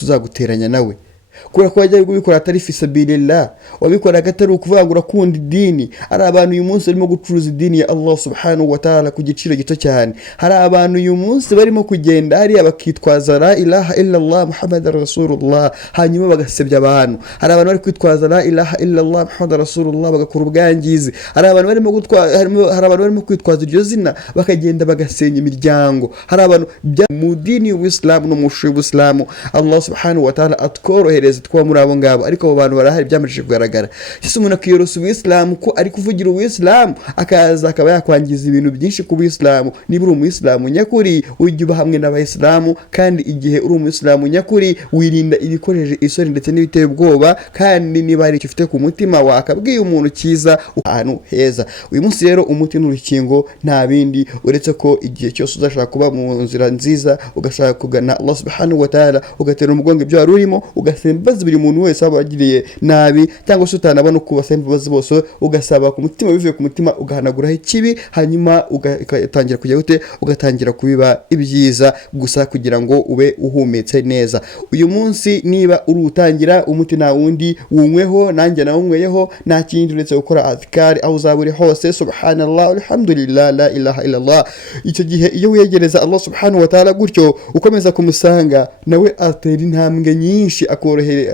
tuzaguteranya nawe kubera ko wajya kubikora atari fisabilillah wabikoraga atari ukuvuga ngo urakunda idini. Hari abantu uyu munsi barimo gucuruza idini ya Allah subhanahu wa ta'ala ku giciro gito cyane. Hari abantu uyu munsi barimo kugenda hariya bakitwaza la ilaha illallah muhammadar rasulullah hanyuma bagasebya abantu. Hari abantu bari kwitwaza la ilaha illallah muhammadar rasulullah bagakora ubwangizi. Hari abantu barimo kwitwaza iryo zina bakagenda bagasenya imiryango. Hari abantu mu dini y'Islam no mu Islam Allah subhanahu wa ta'ala atkorohereza twa muri abo ngabo, ariko abo bantu barahari byamaje kugaragara. Cyese umuntu akiyorosa uw'Islam ko ari kuvugira uw'Islam akaza akaba yakwangiza ibintu byinshi ku bw'Islam. Niba uri umuyisilamu nyakuri ujye uba hamwe n'abayisilamu, kandi igihe uri umuyisilamu nyakuri wirinda ibikoresheje isoni ndetse n'ibiteye ubwoba, kandi niba hari icyo ufite ku mutima wakabwiye umuntu cyiza ahantu heza. Uyu munsi rero umuti n'urukingo nta bindi uretse ko igihe cyose uzashaka kuba mu nzira nziza ugashaka kugana Allah subhanahu wa ta'ala ugatera umugongo ibyo wari urimo ugasemba buri muntu wese abagiriye nabi cyangwa se utanabana no kubasemba bose ugasaba ku mutima bivuye ku mutima ugahanaguraho ikibi, hanyuma ugatangira kujya gute ugatangira kubiba ibyiza gusa kugira ngo ube uhumetse neza. Uyu munsi niba urutangira umuti na wundi wunyweho nanjye na unyweyeho nta kindi uretse gukora azkari aho uzaburi hose subhanallah alhamdulillah la ilaha illallah. Icyo gihe iyo wiyegereza Allah subhanahu wa ta'ala gutyo ukomeza kumusanga nawe atera intambwe nyinshi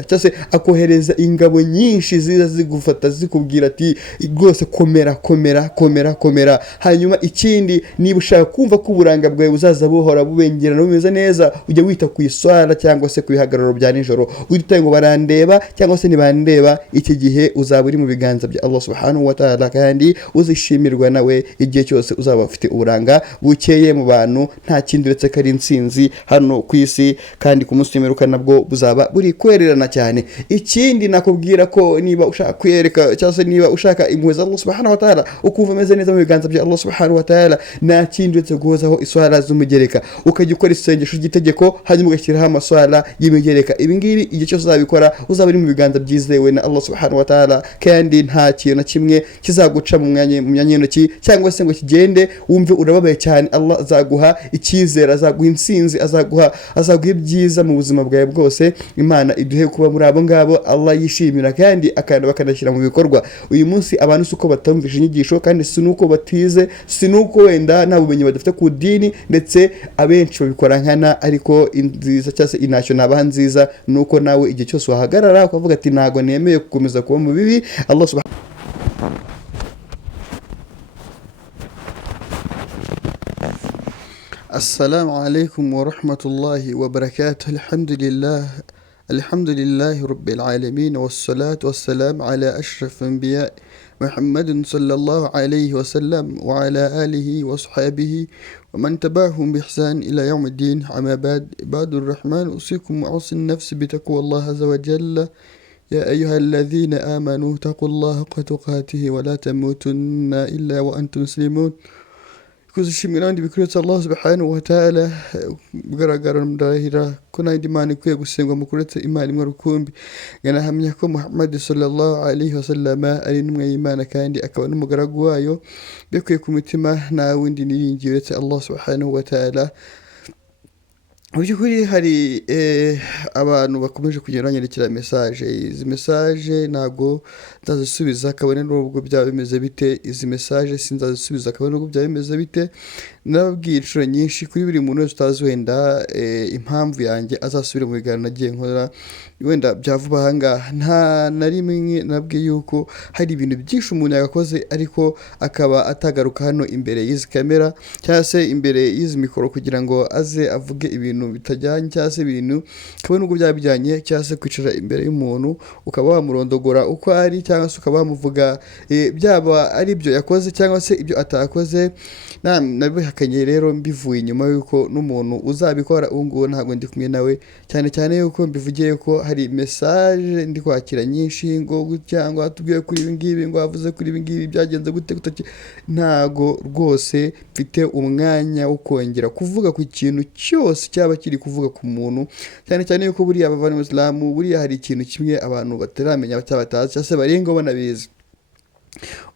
cyase akohereza ingabo nyinshi ziza zigufata zikubwira ati rwose komera. Hanyuma ikindi niba ushaka kumva ko uburanga bwawe buzaza buhora bubengerana bumeze neza ujya wita ku iswara cyangwa se ku bihagararo bya nijoro ugitaye ngo barandeba cyangwa se nibandeba. Iki gihe uzaba uri mu biganza bya Allah subhanahu wa ta'ala, kandi uzishimirwa nawe igihe cyose uzaba ufite uburanga bukeye mu bantu. Nta kindi uretse ko ari intsinzi hano ku isi, kandi ku munsi w'imperuka nabwo buzaba buri kwererana cyane. Ikindi nakubwira ko niba ushaka kwereka cyangwa se niba ushaka impuhwe za Allah subhanahu wa ta'ala ukumva ameze neza mu biganza bya Allah subhanahu wa ta'ala, nta kindi uretse guhozaho iswara z'umugereka ukajya ukora isengesho ry'itegeko hanyuma ugashyiraho amaswara y'imigereka. Ibi ngibi igihe cyose uzabikora uzaba uri mu biganza byizewe na Allah subhanahu wa ta'ala, kandi nta kintu na kimwe kizaguca mu myanya y'intoki cyangwa se ngo kigende wumve urababaye cyane. Allah azaguha icyizere, azaguha intsinzi, azaguha ibyiza mu buzima bwawe bwose. Imana iduhe kuba muri abo ngabo Allah yishimira kandi bakanashyira mu bikorwa. Uyu munsi abantu suko batumvisha inyigisho, kandi sinuko batize, sinuko wenda nta bumenyi badafite ku dini, ndetse abenshi babikora nkana, ariko inziza cyase inacyo nabaha nziza nuko nawe igihe cyose wahagarara ukavuga ati ntago nemeye gukomeza kuba mu bibi. Allah subhanahu Assalamu alaikum wa rahmatullahi wa barakatuh. Alhamdulillahi rabbil alamin wassalatu wassalamu ala ashraf anbiya Muhammadin sallallahu alayhi wa sallam wa ala alihi wa sahbihi wa man tabi'ahum bi ihsan ila yawmiddin. Amma ba'd, ibadur rahman, usikum wa usin nafsi bi taqwallahi azza wa jalla. يا أيها الذين آمنوا اتقوا الله حق تقاته ولا تموتن إلا وأنتم مسلمون. Kuzushimira ndi bikuretse Allah subhanahu wa ta'ala bugaragara ndahira ko nandi Imana ikwiye gusengwa mu kuretse Imana imwe rukumbi. Nganahamya ko Muhammad sallallahu alayhi wa sallam ari numwe y'Imana kandi akaba n'umugaragu wayo, bikuye ku mutima nta wundi niringiye uretse Allah subhanahu wa ta'ala. Byukuri hari abantu bakomeje kugenda banyandikira message. Izi message ntago ndazisubiza kabone n'ubwo byaba bimeze bite. Izi message sinzazisubiza kabone n'ubwo byaba bimeze bite. Nababwiye inshuro nyinshi kuri buri muntu wese utazi wenda impamvu yanjye azasubira mu biganiro nagiye nkora wenda byavuba ahangaha. Nta na rimwe nabwiye yuko hari ibintu byinshi umuntu yagakoze ariko akaba atagaruka hano imbere y'izi kamera cyangwa se imbere y'izi mikoro kugira ngo aze avuge ibintu bitajyanye cyangwa se ibintu kabone n'ubwo byaba bijyanye, cyangwa se kwicara imbere y'umuntu ukaba wamurondogora uko ari, cyangwa se ukaba wamuvuga byaba ari byo yakoze cyangwa se ibyo atakoze. Nabihakanye rero mbivuye inyuma yuko n'umuntu uzabikora nguwo ntabwo ndi kumwe nawe, cyane yuko mbivugiye ko hari message ndi kwakira nyinshi ngo cyangwa atubwiye kuri ibi ngibi, ngo avuze kuri ibi ngibi byagenze gute. Ntago rwose mfite umwanya wo kongera kuvuga ku kintu cyose cyaba kiri kuvuga ku muntu, cyane yuko buriya abavandimwe Islam buriya hari ikintu kimwe abantu bataramenya cyabatazi cyangwa se barenga banabizi.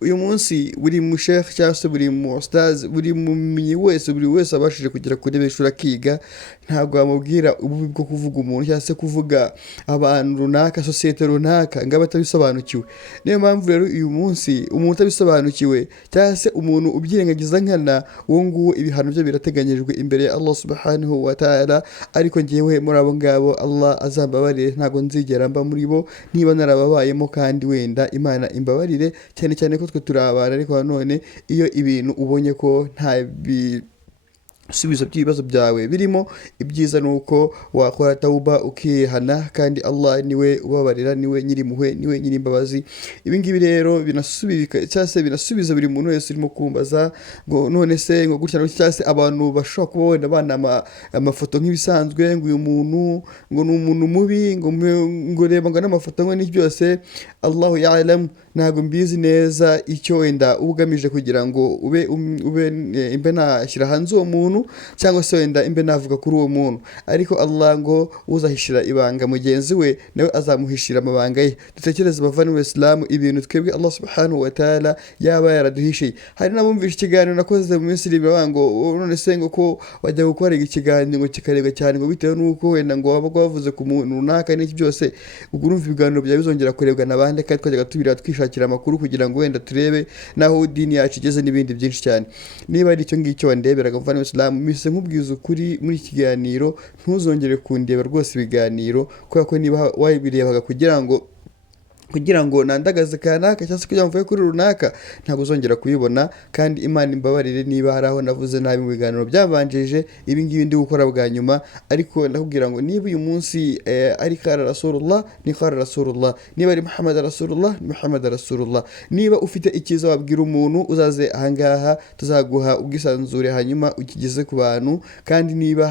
uyu munsi buri mushekhe cyangwa se buri mu ustazi buri mumenyi wese buri wese abashije kugera kuri b'ishuri akiga ntabwo wamubwira ububi bwo kuvuga umuntu cyangwa se kuvuga abantu runaka sosiyete runaka ngo abe atabisobanukiwe. Niyo mpamvu rero uyu munsi umuntu utabisobanukiwe cyangwa se umuntu ubyirengagiza nkana uwo nguwo ibihano bye birateganyijwe imbere ya Allah subhanahu wa ta'ala. Ariko ngewe muri abo ngabo Allah azambabarire, ntabwo nzigera mba muri bo niba narababayemo, kandi wenda Imana imbabarire cyane cyane ko twe turabana. Ariko nanone iyo ibintu ubonye ko nta ibisubizo by'ibibazo byawe birimo, ibyiza ni uko wakora tawuba ukihana, kandi Allah niwe ubabarira, niwe nyirimpuhwe, niwe nyirimbabazi. Ibi ngibi rero binasubiza buri muntu wese urimo kumbaza ngo none se ngo gutya cyangwa se abantu bashobora kuba wenda bana amafoto nk'ibisanzwe ngo uyu muntu ngo ni umuntu mubi ngo reba ngo n'amafoto ngo ni byose. Allahu ya'lam, ntabwo mbizi neza icyo wenda ugamije kugira ngo imbe nashyira hanze uwo muntu cyangwa se wenda imbe navuga kuri uwo muntu. Ariko Allah ngo uzahishira ibanga mugenzi we nawe azamuhishira amabanga ye. Dutekereze bavandimwe Islam ibintu twebwe Allah subhanahu wa ta'ala yaba yaraduhishiye. Hari n'abumvisha ikiganiro nakoze mu minsi iri ngo none se ngo ko wajya gukora ikiganiro ngo kikarebwa cyane ngo bitewe n'uko wenda ngo waba wavuze ku muntu runaka n'iki byose, ubwo urumva ibiganiro byawe bizongera kurebwa n'abandi, kandi twajyaga tubira twishakira amakuru kugira ngo wenda turebe naho dini yacu igeze n'ibindi byinshi cyane. Niba ari icyo ngicyo wandeberaga muvandimwe Islam, mise nkubwiza ukuri muri iki kiganiro ntuzongere kundeba rwose ibiganiro, kubera ko niba wabirebaga kugira ngo nandagaze kanaka cyangwa se kugira ngo mvuye kuri runaka, ntabwo uzongera kubibona. Kandi Imana imbabarire niba hari aho navuze nabi mu biganiro byabanjije ibi ngibi ndi gukora bwa nyuma. Ariko ndakubwira ngo niba uyu munsi ari kara Rasulullah ni kara Rasulullah, niba ari Muhammad Rasulullah ni Muhammad Rasulullah. Niba ufite icyiza wabwira umuntu, uzaze ahangaha tuzaguha ubwisanzure hanyuma ukigeze ku bantu. Kandi niba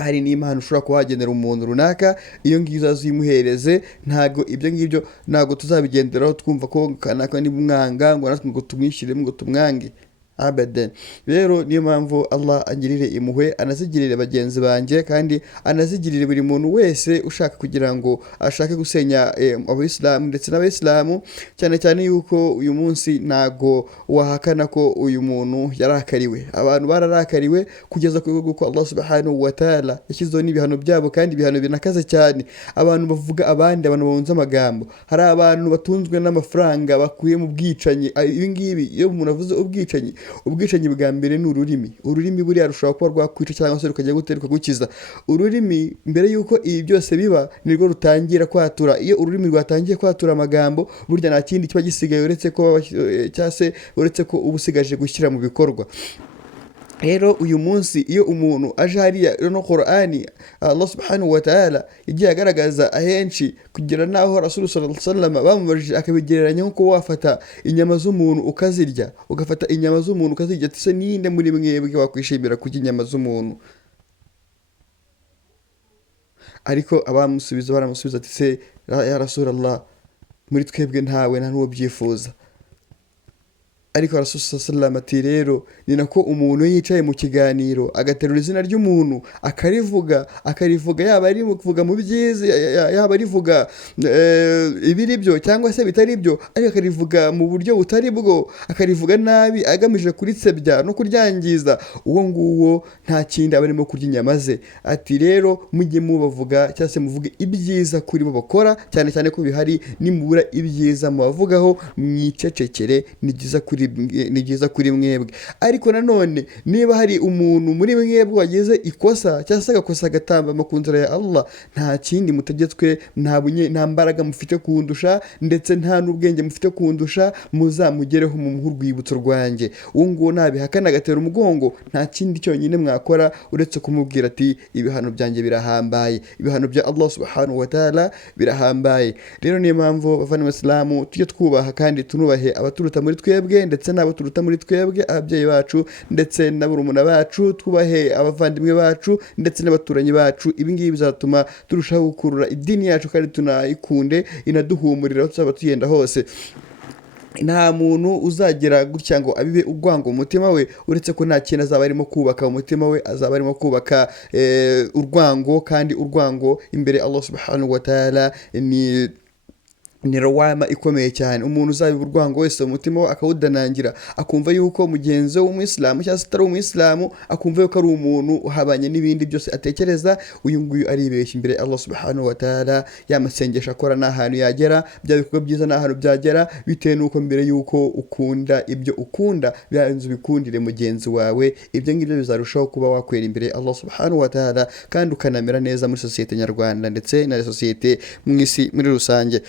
hari n'impano ushobora kuba wagenera umuntu runaka, iyo ngiyo uzazimuhereze. Ntabwo ibyo ngibyo ntabwo tuzabigenderaho twumva ko kanaka ni mwanga ngo natwe ngo tumwishyiremo ngo tumwange abadan. Rero niyo mpamvu Allah angirire impuhwe, anazigirire bagenzi banjye, kandi anazigirire buri muntu wese ushaka kugira ngo ashake gusenya abayisilamu ndetse n'abayisilamu, cyane cyane yuko uyu munsi ntago wahakana ko uyu muntu yarakariwe. Abantu bararakariwe kugeza ku rwego ko Allah subhanahu wa ta'ala yashyizeho n'ibihano byabo, kandi ibihano binakaze cyane. Abantu bavuga abandi, abantu babunze amagambo, hari abantu batunzwe n'amafaranga bakuye mu bwicanyi. Ibi ngibi iyo umuntu avuze ubwicanyi bwa mbere ni ururimi buriya rushobora kuba rwakwica cyangwa se rukajya guterwa gukiza. Ururimi mbere yuko ibi byose biba nirwo rutangira kwatura. Iyo ururimi rwatangiye kwatura amagambo, burya nta kindi kiba gisigaye uretse ko uba usigaje gushyira mu bikorwa. Rero uyu munsi iyo umuntu aje hariya no Qur'ani, Allah subhanahu wa ta'ala yagiye agaragaza ahenshi kugira naho Rasul sallallahu alaihi wasallam bamubajije akabigereranya nko wafata inyama z'umuntu ukazirya, ugafata inyama z'umuntu ukazirya, ati se ninde muri mwebwe wakwishimira kurya inyama z'umuntu? Ariko baramusubiza ati se ya Rasulullah, muri twebwe nta n'uwo byifuza. Ariko Rasul sallallahu ati rero ni nako umuntu yicaye mu kiganiro agaterura izina ry'umuntu akarivuga yaba ari kuvuga mu byiza, yaba arivuga ibiri byo cyangwa se bitari byo, ariko akarivuga mu buryo butari bwo, akarivuga nabi agamije kuritsebya no kuryangiza, uwo nguwo nta kindi aba arimo kurya inyama ze. Ati rero mujye mubavuga cyangwa se muvuge ibyiza kuri bo bakora, cyane cyane ko bihari. Nimubura ibyiza mubavugaho, mwicecekere, ni byiza kuri mwebwe. Ariko nanone niba hari umuntu muri mwebwe wagize ikosa cyangwa se agakosa agatambama ku nzira ya Allah, nta kindi mutegetswe, nta mbaraga mufite kundusha ndetse nta n'ubwenge mufite kundusha, muzamugereho mu urwibutso rwanjye. Uwo nguwo nabihakana agatera umugongo, nta kindi cyonyine mwakora uretse kumubwira ati ibihano byanjye birahambaye, ibihano bya Allah subhanahu wa ta'ala birahambaye. Rero niyo mpamvu bavandimwe Islamu tujye twubaha kandi tunubahe abaturuta muri twebwe ndetse n'abo turuta muri twebwe, ababyeyi bacu ndetse n'abarumuna bacu, twubahe abavandimwe bacu ndetse n'abaturanyi bacu. Ibi ngibi bizatuma turushaho gukurura idini yacu kandi tunayikunde, inaduhumurira tuzaba tugenda hose. Nta muntu uzagera gutya ngo abibe urwango mu mutima we, uretse ko nta kintu azaba arimo kubaka mu mutima we, azaba arimo kubaka urwango, kandi urwango imbere Allah subhanahu wa ta'ala ni rawama ikomeye cyane. Umuntu uzabiba urwango wese umutima we akawudanangira, akumva yuko mugenzi we w'umuyisilamu cyangwa se atari umuyisilamu, akumva yuko ari umuntu uhabanye n'ibindi byose atekereza, uyu nguyu aribeshya imbere Allah subhanahu wa ta'ala. Yamasengesha akora nta hantu yagera, bya bikorwa byiza nta hantu byagera, bitewe n'uko mbere yuko ukunda ibyo ukunda byanze ubikundire mugenzi wawe, ibyo ngibyo bizarushaho kuba wakwera imbere Allah subhanahu wa ta'ala, kandi ukanamera neza muri sosiyete nyarwanda ndetse na sosiyete mu isi muri rusange.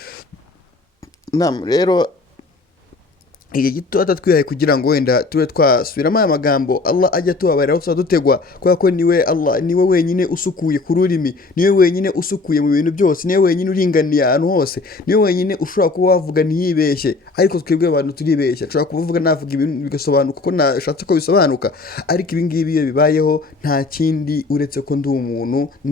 Rero igihe gito atatwihaye kugira ngo wenda tube twasubiramo aya magambo, Allah ajya tubabarira tuba dutegwa, kubera ko niwe Allah, niwe wenyine usukuye ku rurimi, niwe wenyine usukuye mu bintu byose, niwe wenyine uringaniye ahantu hose, niwe wenyine ushobora kuba wavuga ntiyibeshye. Ariko twebwe abantu turibeshya, ushobora kuvuga navuga ibintu bigasobanuka ko nashatse ko bisobanuka, ariko ibi ngibi iyo bibayeho nta kindi uretse ko ndi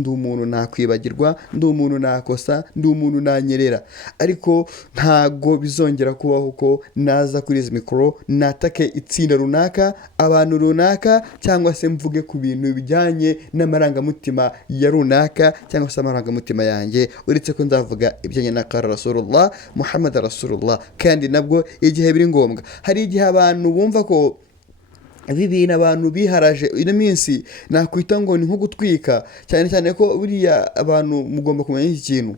umuntu nakwibagirwa, ndi umuntu nakosa, ndi umuntu nanyerera. Ariko ntago bizongera kubaho ko naza kuri izi mikoro natake itsinda runaka, abantu runaka, cyangwa se mvuge ku bintu bijyanye n'amarangamutima ya runaka cyangwa se amarangamutima yanjye, uretse ko nzavuga ibijyanye na qala Rasulullah Muhammad Rasulullah. Kandi nabwo igihe biri ngombwa, hari igihe abantu bumva ko ibi bintu abantu biharaje ino minsi nakwita ngo ni nko gutwika, cyane cyane ko buriya abantu mugomba kumenya iki kintu.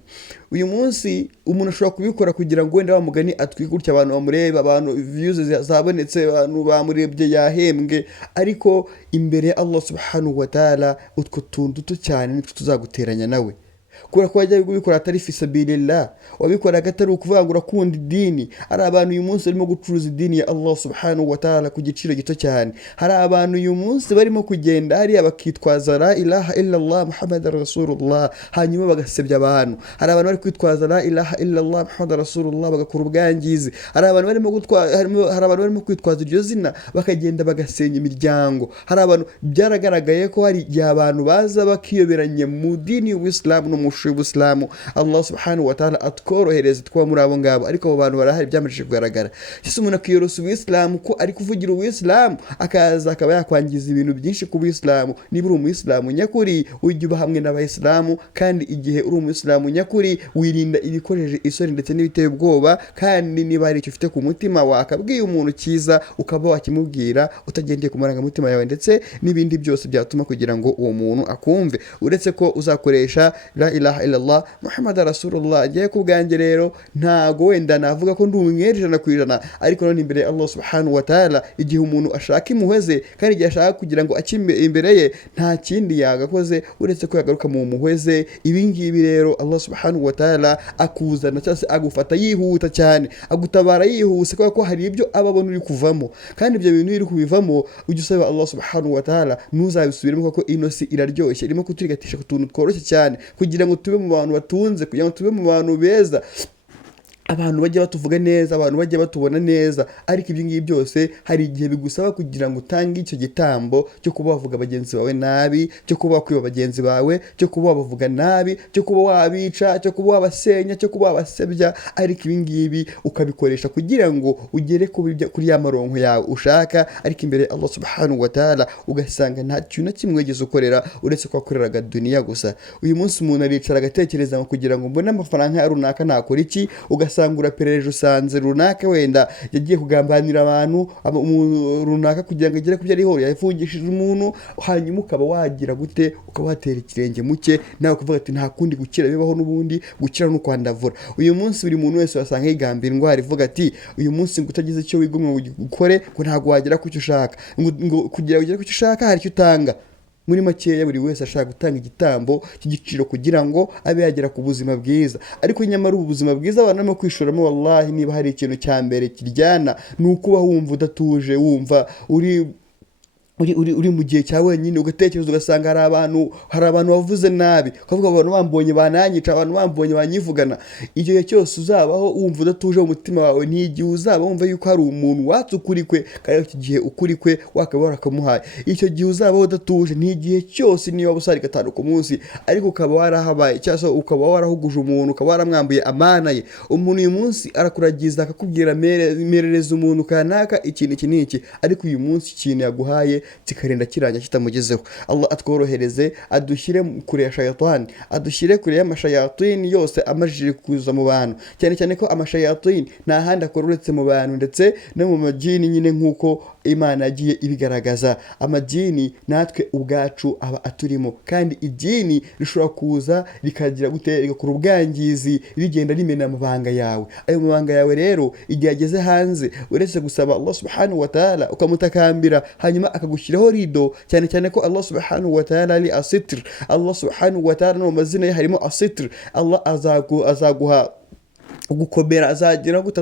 Uyu munsi umuntu ashobora kubikora kugira ngo wenda bamugani atwike gutya, abantu bamureba, abantu views zabonetse, abantu bamurebye yahembwe, ariko imbere Allah subhanahu wa ta'ala utwo tuntu duto cyane nitwo tuzaguteranya nawe, kubera ko wajya kubikora atari fisabilillah, wabikoraga atari ukuvuga ngo urakunda idini. Hari abantu uyu munsi barimo gucuruza idini ya Allah subhanahu wa ta'ala ku giciro gito cyane. Hari abantu uyu munsi barimo kugenda hariya bakitwaza la ilaha illallah Muhammad Rasulullah, hanyuma bagasebya abantu. Hari abantu bari kwitwaza la ilaha illallah Muhammad Rasulullah bagakora ubwangizi. Hari abantu barimo kwitwaza iryo zina bakagenda bagasenya imiryango. Hari abantu byaragaragaye ko hari igihe abantu baza bakiyoberanye mu dini y'Ubuislamu no mu Ubuislamu, Allah subhanahu wa ta'ala atworohereza twaba muri abo ngabo, ariko abo bantu barahari byamaze kugaragara. Sisi umuntu akiyorosa Ubuislamu ko ari kuvugira Ubuislamu, akaza akaba yakwangiza ibintu byinshi ku Ubuislamu. Niba uri Umuislamu nyakuri ujye uba hamwe n'Abayisilamu, kandi igihe uri Umuislamu nyakuri wirinda ibikoresheje isoni ndetse n'ibiteye ubwoba, kandi niba hari icyo ufite ku mutima wakabwiye umuntu cyiza ukaba wakimubwira utagendeye ku marangamutima yawe ndetse n'ibindi byose byatuma kugira ngo uwo muntu akumve, uretse ko uzakoresha la ilaha illallah Muhammad Rasulullah. Ngiye ku bwanjye rero ntago wenda navuga ko ndi umwere 100%, ariko none imbere Allah subhanahu wa ta'ala igihe umuntu ashaka imuhweze, kandi igihe ashaka kugira ngo akimbe imbere ye, nta kindi yagakoze uretse ko yagaruka mu muhweze. Ibi ngibi rero Allah subhanahu wa ta'ala akuzana cyangwa se agufata yihuta cyane, agutabara yihuse, kubera ko hari ibyo ababona uri kuvamo, kandi ibyo bintu uri kubivamo ujye usaba Allah subhanahu wa ta'ala ntuzabisubiremo, kuko ino si iraryoshye, irimo kuturigatisha ku tuntu tworoshye cyane kugira ngo tube mu bantu batunze, kugira ngo tube mu bantu beza, abantu bajya batuvuga neza, abantu bajya batubona neza. Ariko ibyo ngibi byose hari igihe bigusaba kugira ngo utange icyo gitambo cyo kuba wavuga bagenzi bawe nabi, cyo kuba wakwiba bagenzi bawe, cyo kuba wabavuga nabi, cyo kuba wabica, cyo kuba wabasenya, cyo kuba wabasebya. Ariko ibi ngibi ukabikoresha kugira ngo ugere kuri ya maronko yawe ushaka, ariko imbere Allah subhanahu wa ta'ala ugasanga nta kintu na kimwe wigeze ukorera uretse ko wakoreraga duniya gusa. Uyu munsi umuntu aricara agatekereza ngo kugira ngo mbone amafaranga ya runaka nakora iki, ugasanga uraperereje usanze runaka wenda yagiye kugambanira abantu runaka kugira ngo agere ku byo ariho, yafungishije umuntu, hanyuma ukaba wagira gute, ukaba watera ikirenge muke nawe kuvuga ati nta kundi gukira bibaho, n'ubundi gukira no kwandavura. Uyu munsi buri muntu wese wasanga yigambira indwara ivuga ati uyu munsi ngo utagize icyo wigomwe gukore ngo ntago wagera ku cyo ushaka, ngo kugira ugere ku cyo ushaka hari icyo utanga. Muri makeya buri wese ashaka gutanga igitambo cy'igiciro kugira ngo abe yagera ku buzima bwiza. Ariko nyamara ubu buzima bwiza abantu barimo kwishoramo, wallahi niba hari ikintu cya mbere kiryana ni ukuba wumva udatuje, wumva uri mu gihe cya wenyine, ugatekereza ugasanga hari abantu bavuze nabi, ukavuga abantu bambonye bananyica, abantu bambonye banyivugana. Icyo gihe cyose uzabaho wumva udatuje mu mutima wawe, n'igihe uzaba wumva yuko hari umuntu watse ukuri kwe, kandi icyo gihe ukuri kwe wakaba warakamuhaye. Icyo gihe uzabaho udatuje, n'igihe cyose niba usari 5 ku munsi, ariko ukaba warahabaye cyangwa se ukaba warahuguje umuntu, ukaba waramwambuye amana ye. Umuntu uyu munsi arakuragiza akakubwira merereza umuntu kanaka ikintu iki n'iki, ariko uyu munsi ikintu yaguhaye kikarinda kiranya kitamugezeho. Allah atworohereze, adushyire kure ya shayatani, adushyire kure y'amashayatini yose amajije kuza mu bantu, cyane cyane ko amashayatini nta handi akora uretse mu bantu ndetse no mu majini nyine nk'uko Imana yagiye ibigaragaza. Amajini natwe ubwacu aba aturimo, kandi idini rishobora kuza rikagira rigakora ubwangizi rigenda rimena amabanga yawe. Ayo mabanga yawe rero igihe ageze hanze, uretse gusaba Allah subhanahu wa ta'ala ukamutakambira, hanyuma akagushyiraho rido, cyane cyane ko Allah subhanahu wa ta'ala ari asitr. Allah subhanahu wa ta'ala no mazina ye harimo asitr. Allah azaguha ugukomera, azagira gute,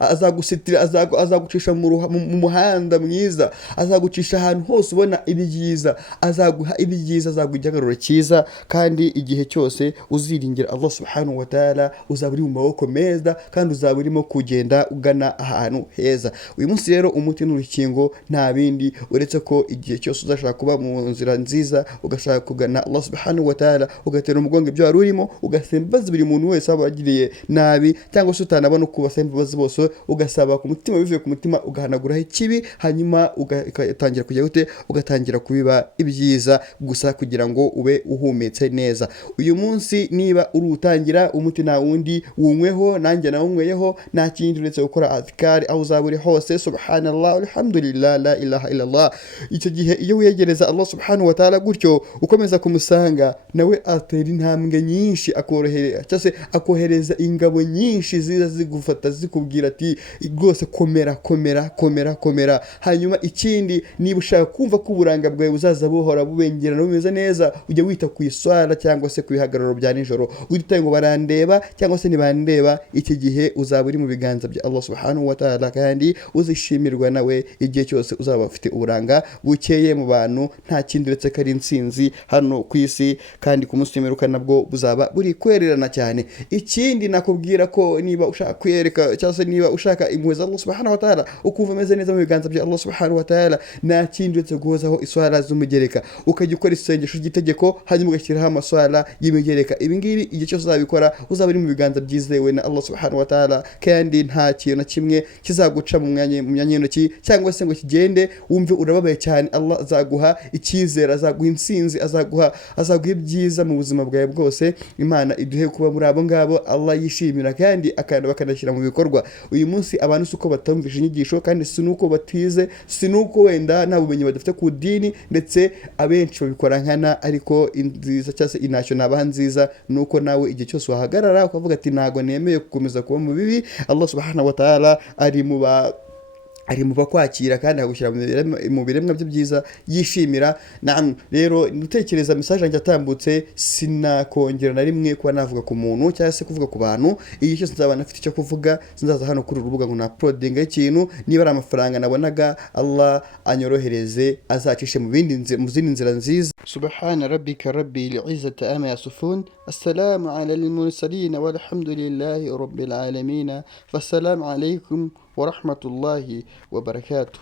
azagusitira, azagucisha mu muhanda mwiza, azagucisha ahantu hose ubona ibyiza, azaguha ibyiza, azaguha igihagararo cyiza, kandi igihe cyose uziringira Allah subhanahu wa ta'ala uzaba uri mu maboko meza, kandi uzaba urimo kugenda ugana ahantu heza. Uyu munsi rero umuti n'urukingo nta bindi uretse ko igihe cyose uzashaka kuba mu nzira nziza, ugashaka kugana Allah subhanahu wa ta'ala, ugatera umugongo ibyo wari urimo, ugasembaza buri muntu wese wabagiriye nabi, cyangwa se utanabona uko basaba imbabazi bose, ugasaba ku mutima, bivuye ku mutima ugahanaguraho ikibi, hanyuma ugatangira kujya gute, ugatangira kubiba ibyiza gusa kugira ngo ube uhumetse neza. Uyu munsi niba uri utangira umuti nta wundi wunyweho, nanjye nawunyweyeho, nta kindi uretse gukora azkari aho uzaba uri hose, subhanallah alhamdulillah la ilaha illallah. Icyo gihe iyo wiyegereza Allah subhanahu wa ta'ala gutyo, ukomeza kumusanga, nawe atera intambwe nyinshi, akorohereza cyangwa se akohereza ingabo nyinshi ziza zigufata zikubwira ati rwose komera komera komera komera. Hanyuma ikindi, niba ushaka kumva ko uburanga bwawe buzaza buhora bubengerana bumeze neza, ujya wita ku iswara cyangwa se ku bihagararo bya nijoro, witaye ngo barandeba cyangwa se ntibandeba. Iki gihe uzaba uri mu biganza bya Allah subhanahu wa ta'ala, kandi uzishimirwa nawe igihe cyose uzaba ufite uburanga bukeye mu bantu, nta kindi uretse ko ari intsinzi hano ku isi, kandi ku munsi w'imperuka nabwo buzaba buri kwererana cyane. Ikindi nakubwira ko niba ushaka kwiyereka cyangwa se niba ushaka impuhwe za Allah subhanahu wa ta'ala, ukumva umeze neza mu biganza bya Allah subhanahu wa ta'ala, nta kindi uretse guhozaho iswara z'umugereka, ukajya ukora isengesho ry'itegeko, hanyuma ugashyiraho amaswara y'imigereka. Ibi ngibi igihe cyose uzabikora uzaba uri mu biganza byizewe na Allah subhanahu wa ta'ala, kandi nta kintu na kimwe kizaguca mu myanya y'intoki cyangwa se ngo kigende wumve urababaye cyane. Allah azaguha icyizere, azaguha intsinzi, azaguha ibyiza mu buzima bwawe bwose. Imana iduhe kuba muri abo ngabo Allah yishimira kandi bakanashyira mu bikorwa. Uyu munsi abantu si uko batumvise inyigisho, kandi si nuko batize, si nuko wenda nta bumenyi badafite ku dini, ndetse abenshi babikora nkana, ariko inziza cyangwa se intashyo nabaha nziza nuko nawe igihe cyose wahagarara ukavuga ati ntago nemeye gukomeza kuba mu bibi. Allah subhanahu wa ta'ala ari mu bakwakira kandi agushyira mu biremwa bye byiza yishimira. Rero ndutekereza message yanjye atambutse, sinakongera na rimwe kuba navuga ku muntu cyangwa se kuvuga ku bantu. Iyi cyose nzaba nafite icyo kuvuga, sinzaza hano kuri urubuga ngo na uploading ikintu. Niba ari amafaranga nabonaga, Allah anyorohereze azacishe mu zindi nzira nziza. Subhana rabbika rabbil izzati amma yasifun, assalamu ala al mursalin walhamdulillahi rabbil alamin. Fassalamu alaykum wa rahmatullahi wa barakatuh.